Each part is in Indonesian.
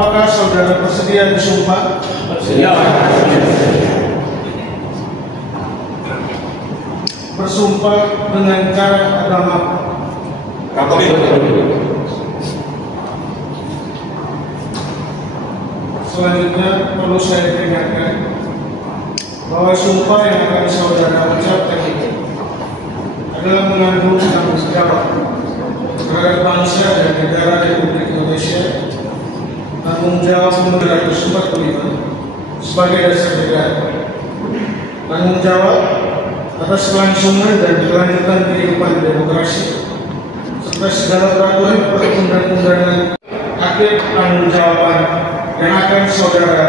Apakah saudara bersedia disumpah? Bersedia. Bersumpah dengan cara agama Katolik. Selanjutnya perlu saya peringatkan bahwa sumpah yang akan saudara ucapkan itu adalah mengandung tanggung jawab terhadap bangsa dan negara Republik Indonesia, tanggung jawab nomor 145 sebagai dasar negara, tanggung jawab atas kelangsungan dan kelanjutan kehidupan demokrasi, serta segala peraturan perundang-undangan. Akhir tanggung jawaban yang akan saudara.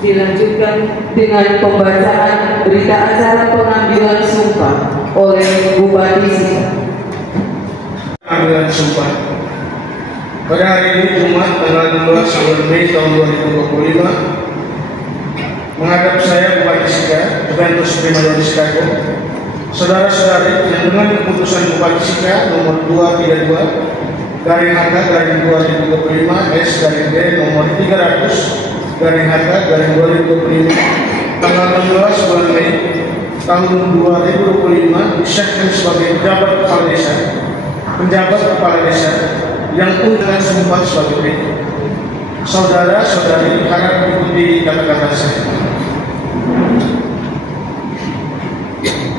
Dilanjutkan dengan pembacaan berita acara pengambilan sumpah oleh Bupati Sika. Pengambilan sumpah pada hari ini Jumat tanggal 16 Mei tahun 2025 menghadap saya Bupati Sika, Juventus Primadona Chicago, saudara-saudari yang dengan keputusan Bupati Sika nomor 232 garing HK garing 2025 S garing D nomor 300 garing HK garing 2025 tanggal 16 bulan Mei tahun 2025 disahkan sebagai penjabat kepala desa yang dengan sumpah sebagai berikut. Saudara-saudari harap ikuti kata-kata saya.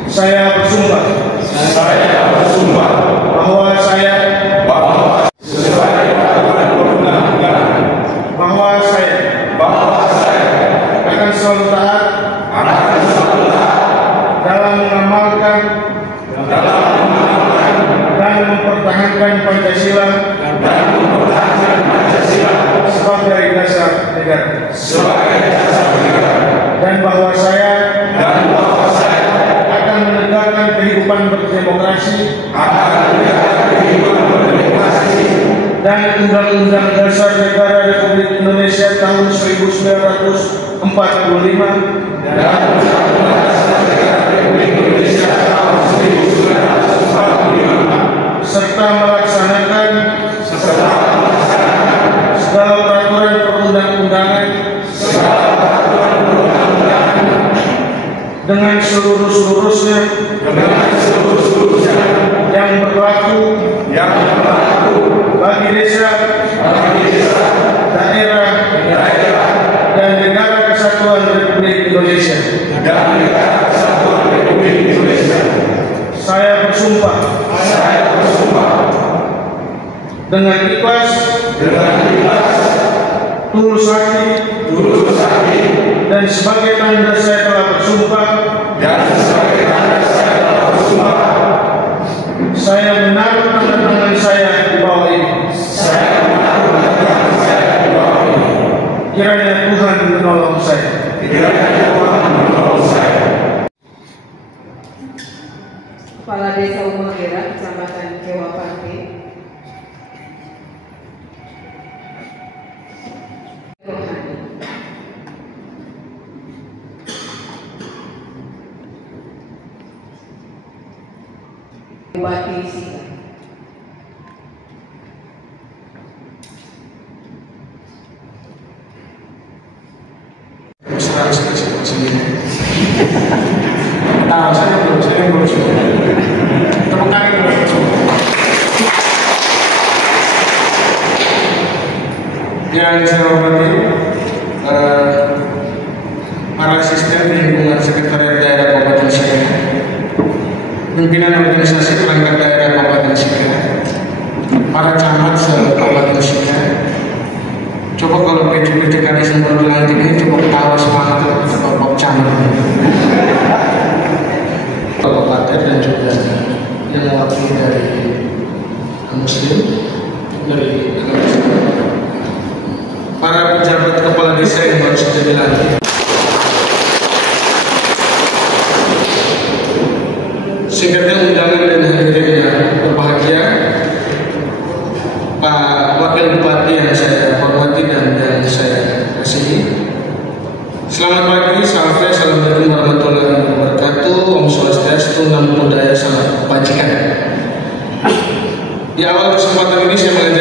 Saya bersumpah bahwa saya akan selalu taat dalam mengamalkan dan mempertahankan Pancasila sebagai dasar negara, dan bahwa saya akan menegakkan kehidupan berdemokrasi dan Undang-Undang Dasar Negara Republik Indonesia tahun 1945 serta melaksanakan segala peraturan perundang-undangan dengan seluruh-seluruhnya yang berlaku bagi desa, daerah, dan negara kesatuan Republik Indonesia. Saya bersumpah dengan ikhlas, tulus hati, dan sebagai tanda saya telah bersumpah, saya menaruh tanda tangan saya di bawah ini. Kiranya Tuhan menolong saya. Kepala Desa Umagera, Kecamatan Kewapante. Bupati Sika. Saya belum tepuk tangan dulu. Yang saya hormati para asisten di lingkungan sekretariat daerah Kabupaten Sika, pimpinan organisasi perangkat daerah Kabupaten Sika, para camat se-Kabupaten Sika. Coba kalau PJPJ kali sebelum dilantik ini coba ketawa semangat Bapak camat. Kabupaten dan juga yang mewakili dari Muslim, dari agama Islam, para pejabat kepala desa yang baru saja dilantik, singkatnya undangan dan hadirin yang berbahagia, Pak Wakil Bupati yang saya hormati dan yang saya kasihi. Selamat pagi, assalamualaikum warahmatullahi wabarakatuh. Om Swastiastu, Namo Buddhaya, salam kebajikan. Di awal kesempatan ini saya mengajak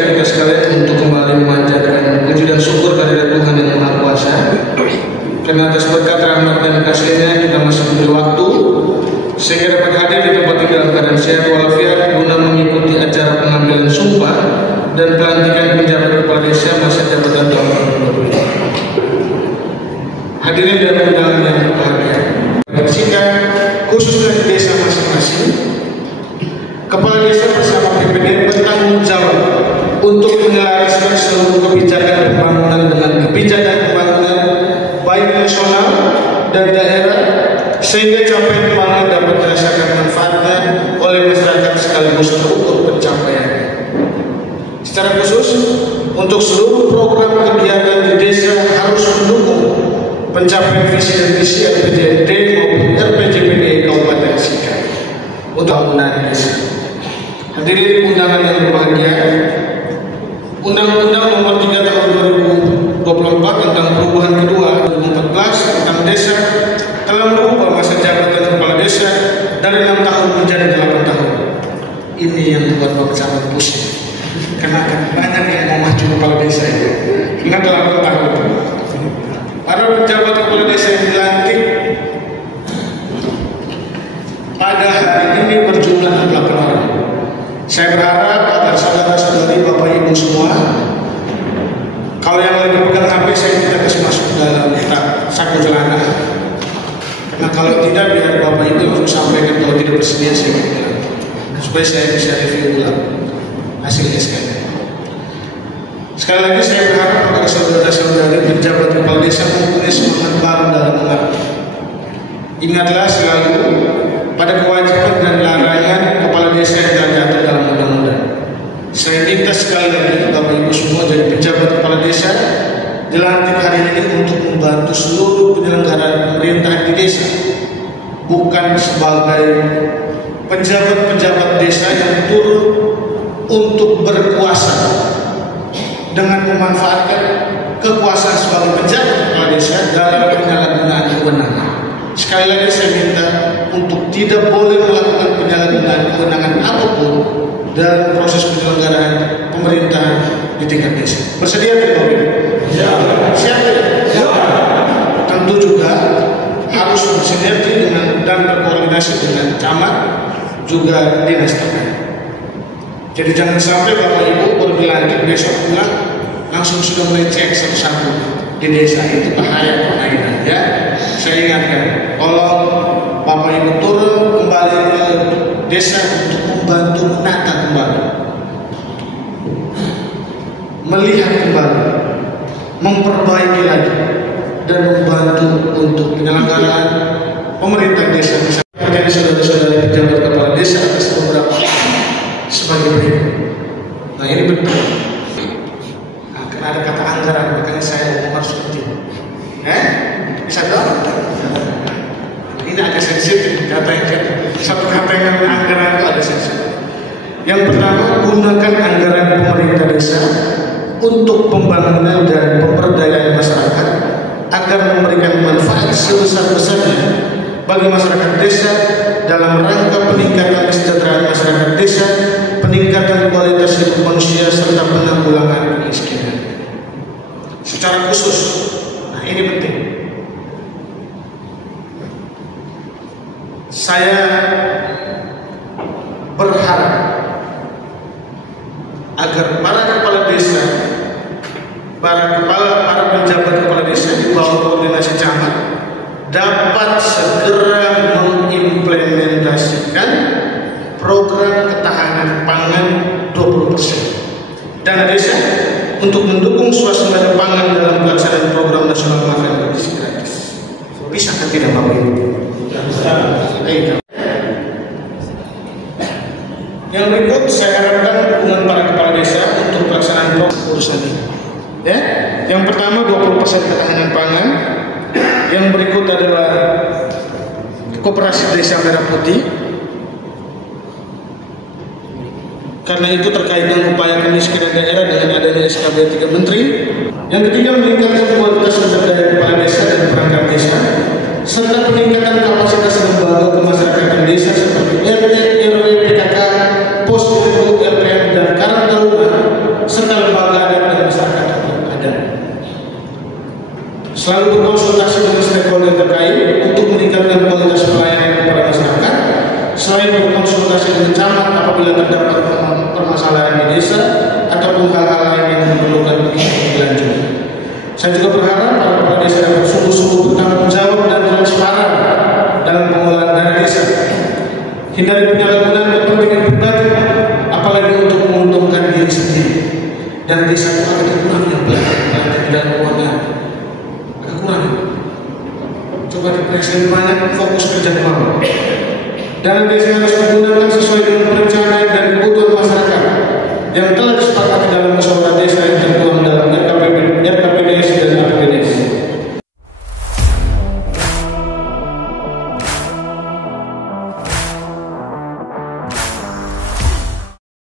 sehingga dapat hadir di tempat ini dalam keadaan sehat walafiat guna mengikuti acara pengambilan sumpah dan pelantikan penjabat kepala desa masa jabatan tahun 2020. Hadirin dan undangan yang berbahagia, bersikap khususnya di desa masing-masing, kepala desa bersama PPD bertanggung jawab untuk menyelaraskan seluruh kebijakan pembangunan dengan kebijakan pembangunan baik nasional dan daerah sehingga capaian pembangunan dapat dirasakan manfaatnya oleh masyarakat sekaligus terukur pencapaiannya. Secara khusus untuk seluruh program kegiatan di desa harus mendukung pencapaian visi dan misi RPJMD maupun RPJMD Kabupaten Sika untuk pembangunan desa. Hadirin undangan yang berbahagia, Undang-Undang Nomor 3 Tahun 2024 tentang perubahan kedua 2014 tentang desa telah merubah masa jabatan kepala desa dari 6 tahun menjadi 8 tahun. Ini yang membuat Bapak Camat pusing. Karena banyak yang mau maju kepala desa itu. Ingat 8 tahun. Para pejabat kepala desa yang dilantik pada hari ini berjumlah 8 orang. Saya berharap agar saudara-saudari Bapak Ibu semua, kalau yang lagi pegang HP saya minta kasih masuk dalam saku celana. Karena kalau tidak biar Bapak Ibu langsung sampaikan kalau tidak bersedia saya bilang, supaya saya bisa review ulang hasil SK. Sekali lagi saya berharap agar saudara-saudari pejabat kepala desa mempunyai semangat baru dalam mengabdi. Ingatlah selalu pada kewajiban dan larangan kepala desa yang terjatuh dalam undang-undang. Saya minta sekali lagi Bapak Ibu semua jadi pejabat kepala desa dilantik hari ini untuk membantu seluruh penyelenggaraan pemerintahan di desa, bukan sebagai pejabat-pejabat desa yang turun untuk berkuasa dengan memanfaatkan kekuasaan sebagai pejabat kepala desa dalam penyalahgunaan kewenangan. Sekali lagi saya minta untuk tidak boleh melakukan penyalahgunaan kewenangan apapun dalam proses penyelenggaraan pemerintahan di tingkat desa. Bersedia tidak Bapak Ibu? Ya. Siap tidak? Ya. Tentu juga harus bersinergi dengan dan berkoordinasi dengan camat juga dinas terkait. Jadi jangan sampai Bapak Ibu baru dilantik besok pulang langsung sudah mulai cek satu-satu di desa, itu bahaya permainan ya. Saya ingatkan, tolong Bapak Ibu turun kembali ke desa untuk membantu menata kembali, melihat kembali, memperbaiki lagi, dan membantu untuk penyelenggaraan pemerintah desa. Misalnya saudara-saudara pejabat kepala desa atas beberapa sebagai berikut. Nah ini betul. Nah, karena ada kata anggaran, makanya saya harus penting. Bisa dong? Ini agak sensitif kata yang satu kata yang anggaran itu ada sensitif. Yang pertama, gunakan anggaran pemerintah desa untuk pembangunan dan pemberdayaan masyarakat agar memberikan manfaat sebesar-besarnya bagi masyarakat desa dalam rangka peningkatan kesejahteraan masyarakat desa, peningkatan kualitas hidup manusia serta penanggulangan kemiskinan. Secara khusus, nah ini penting. Saya berharap agar para kepala desa, para pejabat kepala desa di bawah koordinasi camat dapat segera mengimplementasikan program ketahanan pangan 20% dana desa untuk mendukung swasembada pangan dalam pelaksanaan program nasional makan bergizi gratis. Bisa kan tidak Bapak Ibu? Yang berikut saya harapkan dukungan para kepala desa untuk pelaksanaan urusan ini. Ya, yang pertama 20% ketahanan pangan. Yang berikut adalah Koperasi Desa Merah Putih. Karena itu terkait dengan upaya kemiskinan daerah dengan adanya SKB 3 Menteri. Yang ketiga, meningkatkan kualitas sumber daya kepala desa dan perangkat desa, serta peningkatan kapasitas lembaga kemasyarakatan desa seperti RT, RW, PKK, pos LPM dan Karang Taruna, serta lembaga adat dan masyarakat adat. Selalu berkonsultasi dengan stakeholder terkait untuk meningkatkan kualitas pelayanan kepada masyarakat dengan camat apabila terdapat permasalahan di desa ataupun hal-hal lain yang memerlukan lebih lanjut. Saya juga berharap para kepala desa dapat sungguh-sungguh bertanggung jawab dan transparan dalam pengelolaan dana desa. Hindari penyalahgunaan kepentingan pribadi, apalagi untuk menguntungkan diri sendiri. Dan desa itu agak kurang yang belajar bidang keuangan, agak kurang. Coba diperiksa banyak, fokus kerja keuangan. Dan desa harus